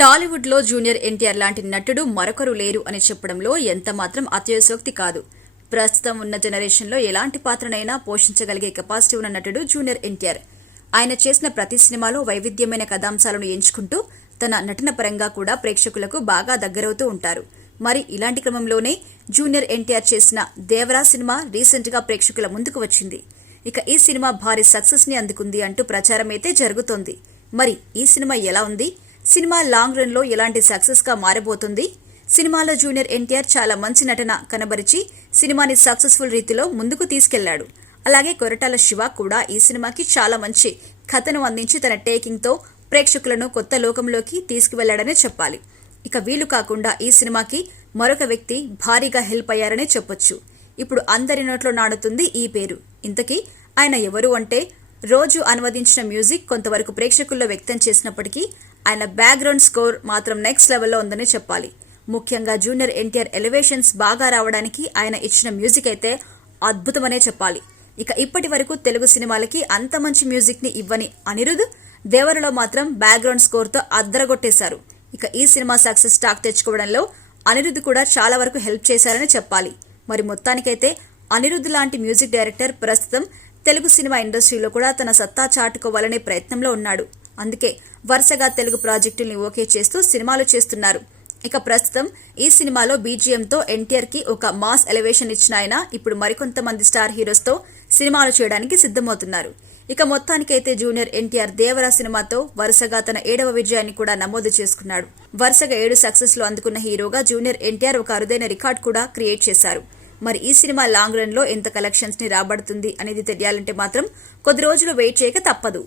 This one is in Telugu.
టాలీవుడ్లో జూనియర్ ఎన్టీఆర్ లాంటి నటుడు మరొకరు లేరు అని చెప్పడంలో ఎంత మాత్రం అతిశయోక్తి కాదు. ప్రస్తుతం ఉన్న జనరేషన్లో ఎలాంటి పాత్రనైనా పోషించగలిగే కెపాసిటీ ఉన్న నటుడు జూనియర్ ఎన్టీఆర్. ఆయన చేసిన ప్రతి సినిమాలో వైవిధ్యమైన కథాంశాలను ఎంచుకుంటూ తన నటన పరంగా కూడా ప్రేక్షకులకు బాగా దగ్గరవుతూ ఉంటారు. మరి ఇలాంటి క్రమంలోనే జూనియర్ ఎన్టీఆర్ చేసిన దేవరా సినిమా రీసెంట్ గా ప్రేక్షకుల ముందుకు వచ్చింది. ఇక ఈ సినిమా భారీ సక్సెస్ ని అందుకుంది అంటూ ప్రచారం అయితే జరుగుతోంది. మరి ఈ సినిమా ఎలా ఉంది? సినిమా లాంగ్ రన్ లో ఎలాంటి సక్సెస్ గా మారబోతుంది? సినిమాలో జూనియర్ ఎన్టీఆర్ చాలా మంచి నటన కనబరిచి సినిమాని సక్సెస్ఫుల్ రీతిలో ముందుకు తీసుకెళ్లాడు. అలాగే కొరటాల శివ కూడా ఈ సినిమాకి చాలా మంచి కథను అందించి తన టేకింగ్ తో ప్రేక్షకులను కొత్త లోకంలోకి తీసుకువెళ్లాడనే చెప్పాలి. ఇక వీలు కాకుండా ఈ సినిమాకి మరొక వ్యక్తి భారీగా హెల్ప్ అయ్యారనే చెప్పొచ్చు. ఇప్పుడు అందరి నోట్లో నాడుతుంది ఈ పేరు. ఇంతకీ ఆయన ఎవరు అంటే, రోజు అనువదించిన మ్యూజిక్ కొంతవరకు ప్రేక్షకుల్లో వ్యక్తం చేసినప్పటికీ ఆయన బ్యాక్గ్రౌండ్ స్కోర్ మాత్రం నెక్స్ట్ లెవెల్లో ఉందని చెప్పాలి. ముఖ్యంగా జూనియర్ ఎన్టీఆర్ ఎలివేషన్స్ బాగా రావడానికి ఆయన ఇచ్చిన మ్యూజిక్ అయితే అద్భుతమనే చెప్పాలి. ఇక ఇప్పటి వరకు తెలుగు సినిమాలకి అంత మంచి మ్యూజిక్ ని ఇవ్వని అనిరుద్ దేవరలో మాత్రం బ్యాక్గ్రౌండ్ స్కోర్ తో అద్దరగొట్టేశారు. ఇక ఈ సినిమా సక్సెస్ టాక్ తెచ్చుకోవడంలో అనిరుద్ కూడా చాలా వరకు హెల్ప్ చేశారని చెప్పాలి. మరి మొత్తానికైతే అనిరుద్ లాంటి మ్యూజిక్ డైరెక్టర్ ప్రస్తుతం తెలుగు సినిమా ఇండస్ట్రీలో కూడా తన సత్తా చాటుకోవాలనే ప్రయత్నంలో ఉన్నాడు. అందుకే వరుసగా తెలుగు ప్రాజెక్టుల్ని ఓకే చేస్తూ సినిమాలు చేస్తున్నారు. ఇక ప్రస్తుతం ఈ సినిమాలో బీజిఎంతో ఎన్టీఆర్ కి ఒక మాస్ ఎలివేషన్ ఇచ్చిన ఆయన ఇప్పుడు మరికొంతమంది స్టార్ హీరోస్ తో సినిమాలు చేయడానికి సిద్ధమవుతున్నారు. ఇక మొత్తానికైతే జూనియర్ ఎన్టీఆర్ దేవరా సినిమాతో వరుసగా తన 7వ విజయాన్ని కూడా నమోదు చేసుకున్నాడు. వరుసగా 7 సక్సెస్ లో అందుకున్న హీరోగా జూనియర్ ఎన్టీఆర్ ఒక అరుదైన రికార్డ్ కూడా క్రియేట్ చేశారు. మరి ఈ సినిమా లాంగ్ రన్ లో ఎంత కలెక్షన్స్ ని రాబడుతుంది అనేది తెలియాలంటే మాత్రం కొద్ది రోజులు వెయిట్ చేయక తప్పదు.